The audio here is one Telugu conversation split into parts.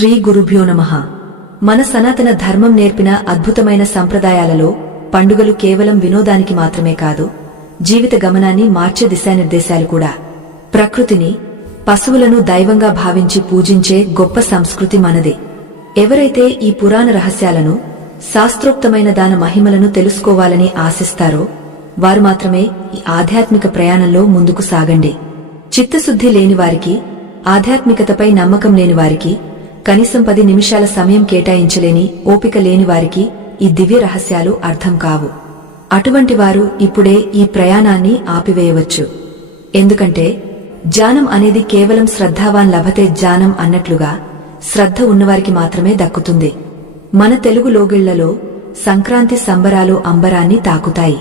శ్రీ గురుభ్యో నమః. మన సనాతన ధర్మం నేర్పిన అద్భుతమైన సంప్రదాయాలలో పండుగలు కేవలం వినోదానికి మాత్రమే కాదు, జీవిత గమనాన్ని మార్చే దిశానిర్దేశాలు కూడా. ప్రకృతిని, పశువులను దైవంగా భావించి పూజించే గొప్ప సంస్కృతి మనది. ఎవరైతే ఈ పురాణ రహస్యాలను, శాస్త్రోక్తమైన దాన మహిమలను తెలుసుకోవాలని ఆశిస్తారో వారు మాత్రమే ఈ ఆధ్యాత్మిక ప్రయాణంలో ముందుకు సాగండి. చిత్తశుద్ధి లేనివారికి, ఆధ్యాత్మికతపై నమ్మకం లేనివారికి, కనీసం 10 నిమిషాల సమయం కేటాయించలేని ఓపిక లేనివారికి ఈ దివ్య రహస్యాలు అర్థం కావు. అటువంటి వారు ఇప్పుడే ఈ ప్రయాణాన్ని ఆపివేయవచ్చు. ఎందుకంటే జ్ఞానం అనేది కేవలం శ్రద్ధావాన్ లభతే జ్ఞానం అన్నట్లుగా శ్రద్ధ ఉన్నవారికి మాత్రమే దక్కుతుంది. మన తెలుగు లోగిళ్లలో సంక్రాంతి సంబరాలు అంబరాన్ని తాకుతాయి.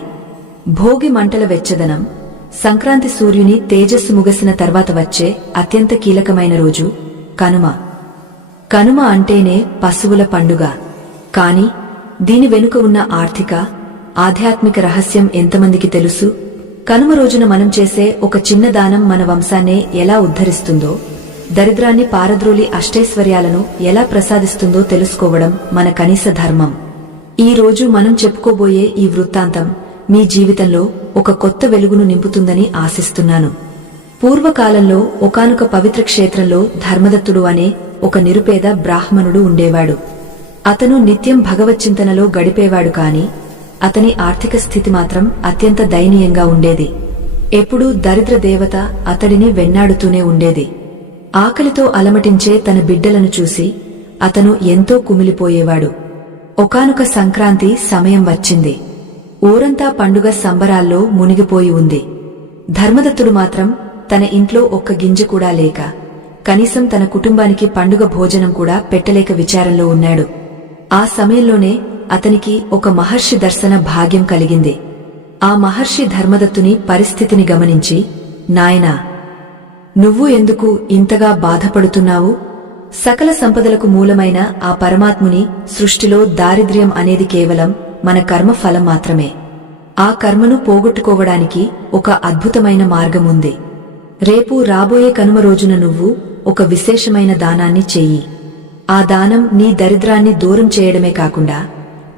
భోగి మంటల వెచ్చదనం, సంక్రాంతి సూర్యుని తేజస్సు ముగిసిన తర్వాత వచ్చే అత్యంత కీలకమైన రోజు కనుమ. కనుమ అంటేనే పశువుల పండుగ. కాని దీని వెనుక ఉన్న ఆర్థిక, ఆధ్యాత్మిక రహస్యం ఎంతమందికి తెలుసు? కనుమ రోజున మనం చేసే ఒక చిన్న దానం మన వంశాన్నే ఎలా ఉద్ధరిస్తుందో, దరిద్రాన్ని పారద్రోలి అష్టైశ్వర్యాలను ఎలా ప్రసాదిస్తుందో తెలుసుకోవడం మన కనీస ధర్మం. ఈ రోజు మనం చెప్పుకోబోయే ఈ వృత్తాంతం మీ జీవితంలో ఒక కొత్త వెలుగును నింపుతుందని ఆశిస్తున్నాను. పూర్వకాలంలో ఒకానొక పవిత్ర క్షేత్రంలో ధర్మదత్తుడు అనే ఒక నిరుపేద బ్రాహ్మణుడు ఉండేవాడు. అతను నిత్యం భగవచ్చింతనలో గడిపేవాడు, కాని అతని ఆర్థిక స్థితి మాత్రం అత్యంత దయనీయంగా ఉండేది. ఎప్పుడూ దరిద్ర దేవత అతడిని వెన్నాడుతూనే ఉండేది. ఆకలితో అలమటించే తన బిడ్డలను చూసి అతను ఎంతో కుమిలిపోయేవాడు. ఒకానొక సంక్రాంతి సమయం వచ్చింది. ఊరంతా పండుగ సంబరాల్లో మునిగిపోయి ఉంది. ధర్మదత్తుడు మాత్రం తన ఇంట్లో ఒక్క గింజ కూడా లేక, కనీసం తన కుటుంబానికి పండుగ భోజనం కూడా పెట్టలేక విచారంలో ఉన్నాడు. ఆ సమయంలోనే అతనికి ఒక మహర్షి దర్శన భాగ్యం కలిగింది. ఆ మహర్షి ధర్మదత్తుని పరిస్థితిని గమనించి, నాయనా, నువ్వు ఎందుకు ఇంతగా బాధపడుతున్నావు? సకల సంపదలకు మూలమైన ఆ పరమాత్ముని సృష్టిలో దారిద్ర్యం అనేది కేవలం మన కర్మ ఫలం మాత్రమే. ఆ కర్మను పోగొట్టుకోవడానికి ఒక అద్భుతమైన మార్గముంది. రేపు రాబోయే కనుమ రోజున నువ్వు ఒక విశేషమైన దానాన్ని చెయ్యి. ఆ దానం నీ దరిద్రాన్ని దూరం చేయడమే కాకుండా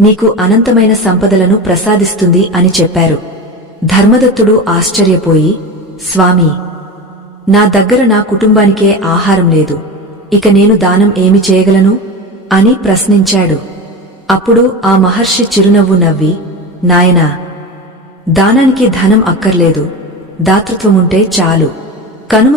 నీకు అనంతమైన సంపదలను ప్రసాదిస్తుంది అని చెప్పారు. ధర్మదత్తుడు ఆశ్చర్యపోయి, స్వామీ, నా దగ్గర నా కుటుంబానికే ఆహారం లేదు, ఇక నేను దానం ఏమి చేయగలను అని ప్రశ్నించాడు. అప్పుడు ఆ మహర్షి చిరునవ్వు నవ్వి, నాయనా, దానానికి ధనం అక్కర్లేదు, దాతృత్వముంటే చాలు. కనుమ